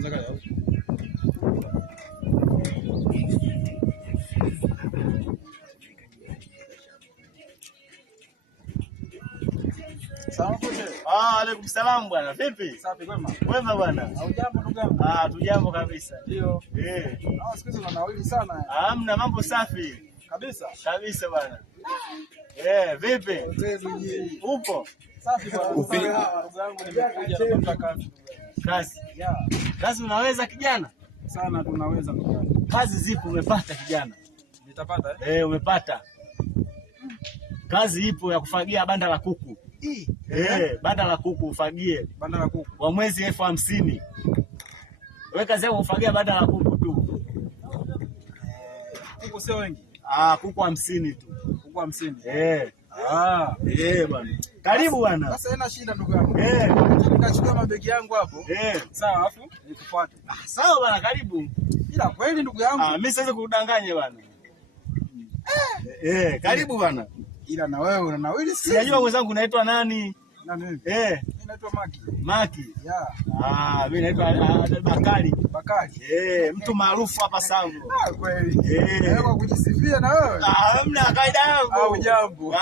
kwanza kale. Alaykum salaam bwana. Vipi? Safi kwema. Wema bwana. Hujambo ndugu yangu? Tujambo kabisa. Ndio. Siku hizi unanawili sana. Hamna, mambo safi. Kabisa. Kabisa bwana. Vipi? Upo? Safi bwana. Ndugu yangu nimekuja kupata kazi. Kazi? Kazi unaweza kijana? Sana tunaweza ndugu yangu. Kazi zipo, umepata kijana? Nitapata umepata. Kazi ipo ya kufagia banda la kuku. Banda la kuku ufagie. Banda la kuku. Kwa mwezi 50,000. Wewe kazi yako ufagia banda la kuku tu. Kuku sio wengi. Kuku 50 tu. Kuku 50. Bwana. Karibu bwana. Sasa haina shida ndugu yangu. Nikachukua mabegi yangu hapo. Sawa, alafu nikufuate. Sawa bwana, karibu. Ila kweli ndugu yangu. Mimi siwezi kudanganya bwana. Karibu bwana. Ila na wewe unanawili sisi. Sijajua mwenzangu unaitwa nani? Nani wewe? Mimi naitwa Maki. Maki? Mimi naitwa Bakari. Bakari. Mtu maarufu hapa Sango. Kweli. Wewe kwa kujisifia na wewe? Hamna, kaida yangu. Jambo.